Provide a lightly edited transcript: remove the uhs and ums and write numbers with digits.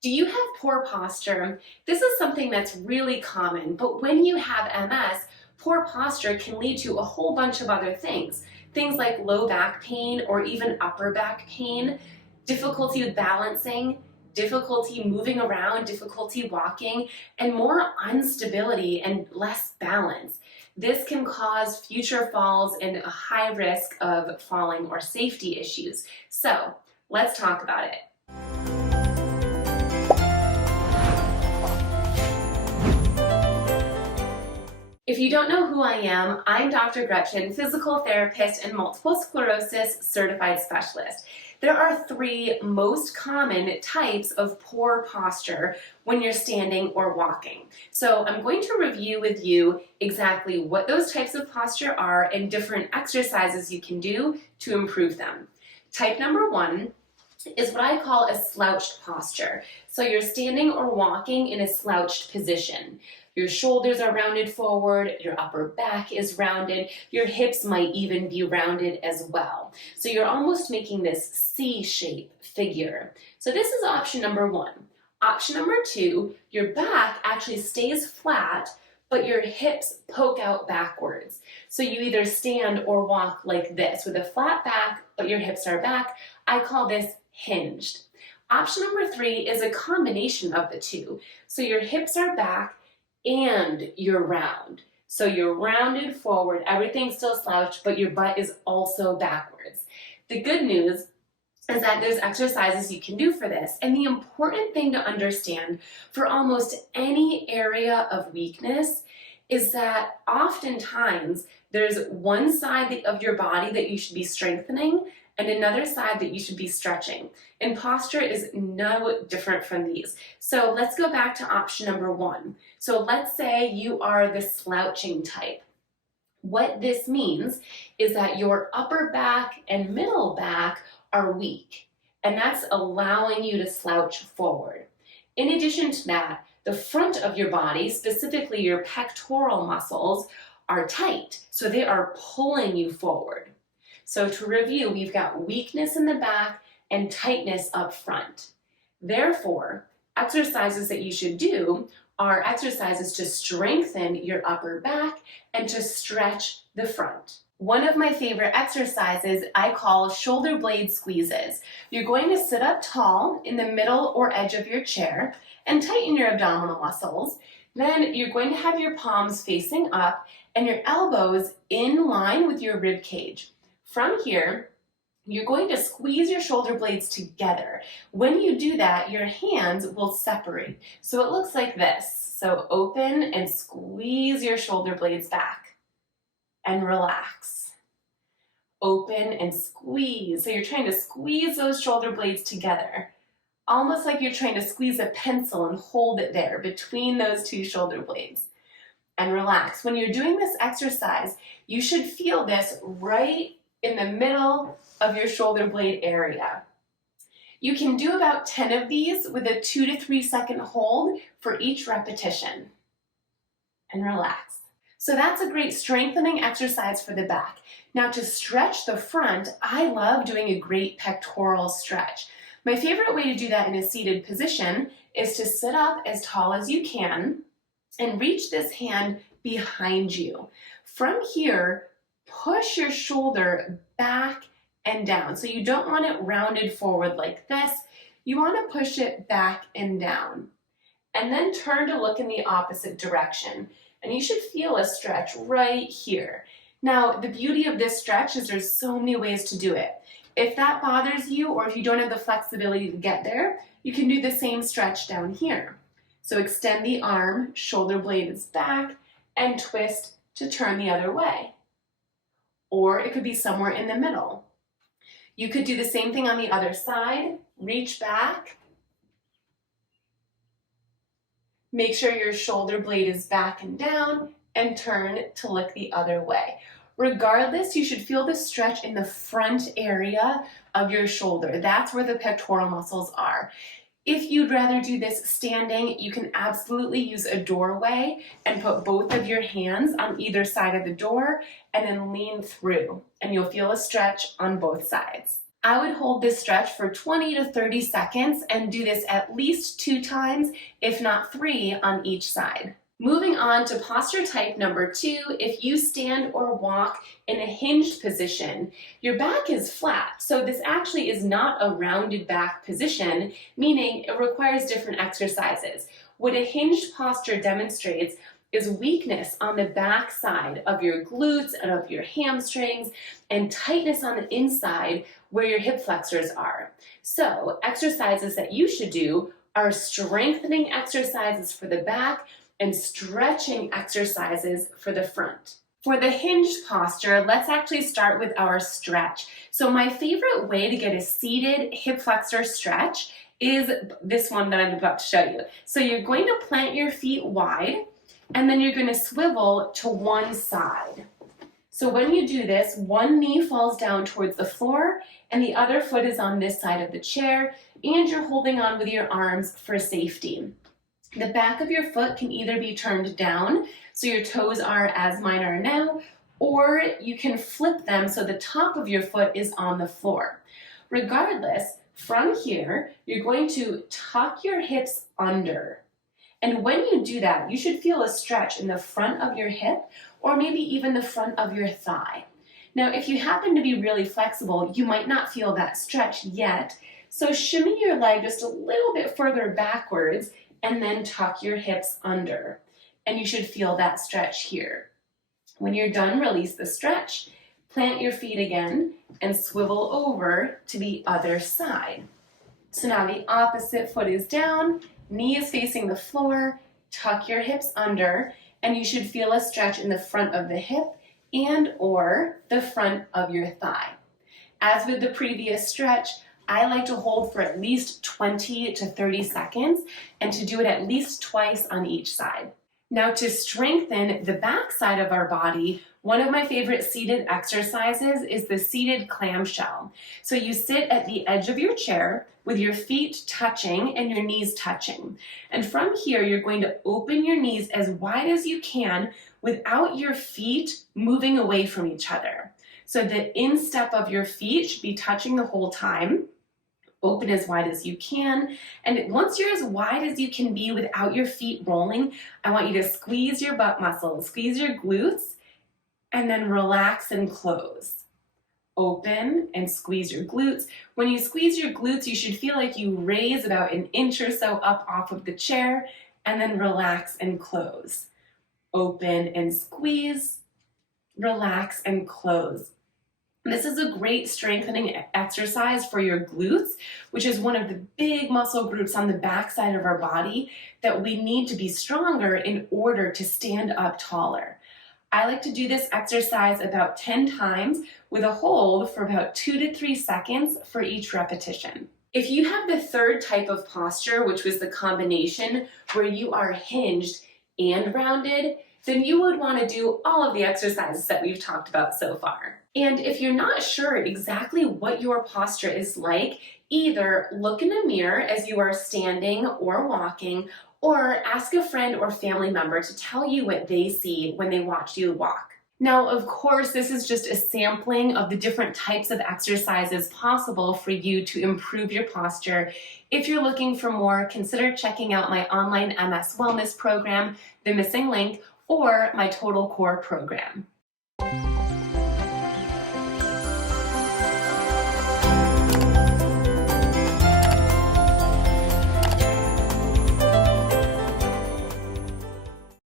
Do you have poor posture? This is something that's really common, but when you have MS, poor posture can lead to a whole bunch of other things. Things like low back pain or even upper back pain, difficulty with balancing, difficulty moving around, difficulty walking, and more instability and less balance. This can cause future falls and a high risk of falling or safety issues. So let's talk about it. If you don't know who I am, I'm Dr. Gretchen, physical therapist and multiple sclerosis certified specialist. There are three most common types of poor posture when you're standing or walking. So I'm going to review with you exactly what those types of posture are and different exercises you can do to improve them. Type number one is what I call a slouched posture. So you're standing or walking in a slouched position. Your shoulders are rounded forward, your upper back is rounded, your hips might even be rounded as well. So you're almost making this C-shape figure. So this is option number one. Option number two, your back actually stays flat, but your hips poke out backwards. So you either stand or walk like this with a flat back, but your hips are back. I call this hinged. Option number three is a combination of the two. So your hips are back and you're round. So you're rounded forward, everything's still slouched, but your butt is also backwards. The good news is that there's exercises you can do for this. And the important thing to understand for almost any area of weakness is that oftentimes there's one side of your body that you should be strengthening and another side that you should be stretching. And posture is no different from these. So let's go back to option number one. So let's say you are the slouching type. What this means is that your upper back and middle back are weak, and that's allowing you to slouch forward. In addition to that, the front of your body, specifically your pectoral muscles, are tight, so they are pulling you forward. So to review, we've got weakness in the back and tightness up front. Therefore, exercises that you should do are exercises to strengthen your upper back and to stretch the front. One of my favorite exercises I call shoulder blade squeezes. You're going to sit up tall in the middle or edge of your chair and tighten your abdominal muscles. Then you're going to have your palms facing up and your elbows in line with your rib cage. From here, you're going to squeeze your shoulder blades together. When you do that, your hands will separate. So it looks like this. So open and squeeze your shoulder blades back and relax. Open and squeeze. So you're trying to squeeze those shoulder blades together, almost like you're trying to squeeze a pencil and hold it there between those two shoulder blades. And relax. When you're doing this exercise, you should feel this right in the middle of your shoulder blade area. You can do about 10 of these with a 2 to 3 second hold for each repetition. And relax. So that's a great strengthening exercise for the back. Now to stretch the front, I love doing a great pectoral stretch. My favorite way to do that in a seated position is to sit up as tall as you can and reach this hand behind you. From here, push your shoulder back and down. So you don't want it rounded forward like this. You want to push it back and down. And then turn to look in the opposite direction. And you should feel a stretch right here. Now, the beauty of this stretch is there's so many ways to do it. If that bothers you, or if you don't have the flexibility to get there, you can do the same stretch down here. So extend the arm, shoulder blade is back, and twist to turn the other way. Or it could be somewhere in the middle. You could do the same thing on the other side. Reach back. Make sure your shoulder blade is back and down and turn to look the other way. Regardless, you should feel the stretch in the front area of your shoulder. That's where the pectoral muscles are. If you'd rather do this standing, you can absolutely use a doorway and put both of your hands on either side of the door and then lean through, and you'll feel a stretch on both sides. I would hold this stretch for 20 to 30 seconds and do this at least 2 times, if not 3 on each side. Moving on to posture type number 2, if you stand or walk in a hinged position, your back is flat, so this actually is not a rounded back position, meaning it requires different exercises. What a hinged posture demonstrates is weakness on the back side of your glutes and of your hamstrings and tightness on the inside where your hip flexors are. So exercises that you should do are strengthening exercises for the back and stretching exercises for the front. For the hinged posture, let's actually start with our stretch. So my favorite way to get a seated hip flexor stretch is this one that I'm about to show you. So you're going to plant your feet wide, and then you're going to swivel to one side. So when you do this, one knee falls down towards the floor and the other foot is on this side of the chair, and you're holding on with your arms for safety. The back of your foot can either be turned down, so your toes are as mine are now, or you can flip them so the top of your foot is on the floor. Regardless, from here, you're going to tuck your hips under. And when you do that, you should feel a stretch in the front of your hip or maybe even the front of your thigh. Now, if you happen to be really flexible, you might not feel that stretch yet. So shimmy your leg just a little bit further backwards and then tuck your hips under. And you should feel that stretch here. When you're done, release the stretch, plant your feet again, and swivel over to the other side. So now the opposite foot is down, knee is facing the floor, tuck your hips under, and you should feel a stretch in the front of the hip and or the front of your thigh. As with the previous stretch, I like to hold for at least 20 to 30 seconds and to do it at least twice on each side. Now, to strengthen the back side of our body, one of my favorite seated exercises is the seated clamshell. So you sit at the edge of your chair with your feet touching and your knees touching. And from here, you're going to open your knees as wide as you can without your feet moving away from each other. So the instep of your feet should be touching the whole time. Open as wide as you can. And once you're as wide as you can be without your feet rolling, I want you to squeeze your butt muscles, squeeze your glutes, and then relax and close. Open and squeeze your glutes. When you squeeze your glutes, you should feel like you raise about an inch or so up off of the chair, and then relax and close. Open and squeeze, relax and close. This is a great strengthening exercise for your glutes, which is one of the big muscle groups on the back side of our body that we need to be stronger in order to stand up taller. I like to do this exercise about 10 times with a hold for about 2 to 3 seconds for each repetition. If you have the third type of posture, which was the combination where you are hinged and rounded, then you would want to do all of the exercises that we've talked about so far. And if you're not sure exactly what your posture is like, either look in a mirror as you are standing or walking, or ask a friend or family member to tell you what they see when they watch you walk. Now, of course, this is just a sampling of the different types of exercises possible for you to improve your posture. If you're looking for more, consider checking out my online MS Wellness program, The Missing Link, or my Total Core program.